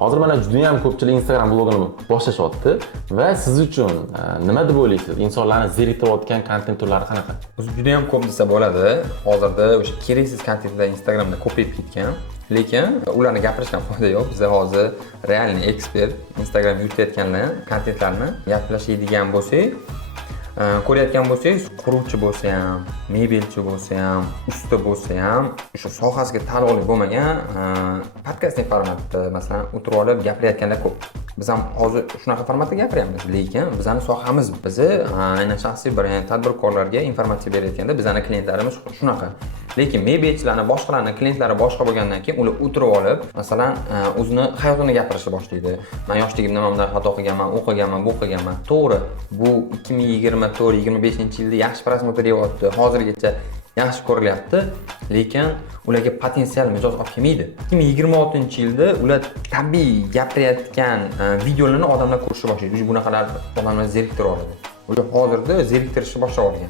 Hozir mana juda ham ko'pchilik Instagram blogini boshlashyapti va siz uchun nima deb o'ylaysiz? Insonlarni zeriktirayotgan kontent turlari qanaqa? O'zi juda ham ko'p desa bo'ladi. Hozirda o'sha keraksiz kontentlar Instagramda ko'payib ketgan. Lekin ularni gapirishdan foyda yo'q. Biz hozir realniy ekspert Instagram yuritayotganlar kontentlarni gaplashadigan bo'lsak, ko'rayotgan bo'lsangiz, quruvchi bo'lsa ham, mebelchi bo'lsa ham, usta bo'lsa ham, o'sha sohasiga taalluqli bo'lmagan podkastning formatida masalan o'tirib olib gapirayotganlar ko'p. Biz ham hozir shunaqa formatda gapiryapmiz, lekin bizning sohamiz, bizi aynan shaxsiy brend tadbirkorlarga informatsiya berayotganda bizning klientlarimiz shunaqa. Lekin mebelchilarning boshqalarning klientlari boshqa bo'lgandan keyin ular o'tirib olib, masalan, o'zini hayotini gapirishni boshlaydi. Men yoshligimda mana bunday xato qilganman, u qilganman, bu qilganman. To'g'ri, bu 2024-25-yilda yaxshi prosmotr deyapti. Hozirgacha yaxshi ko'rilyapti, lekin ularga potensial mijoz olib kelmaydi. 2026-yilda ular tabiiy gapirayotgan videolarni odamlar ko'rishni boshlaydi. Bunaqalar odamlarni zeriktira oladi. Ular hozirda zeriktirishni boshlab olgan.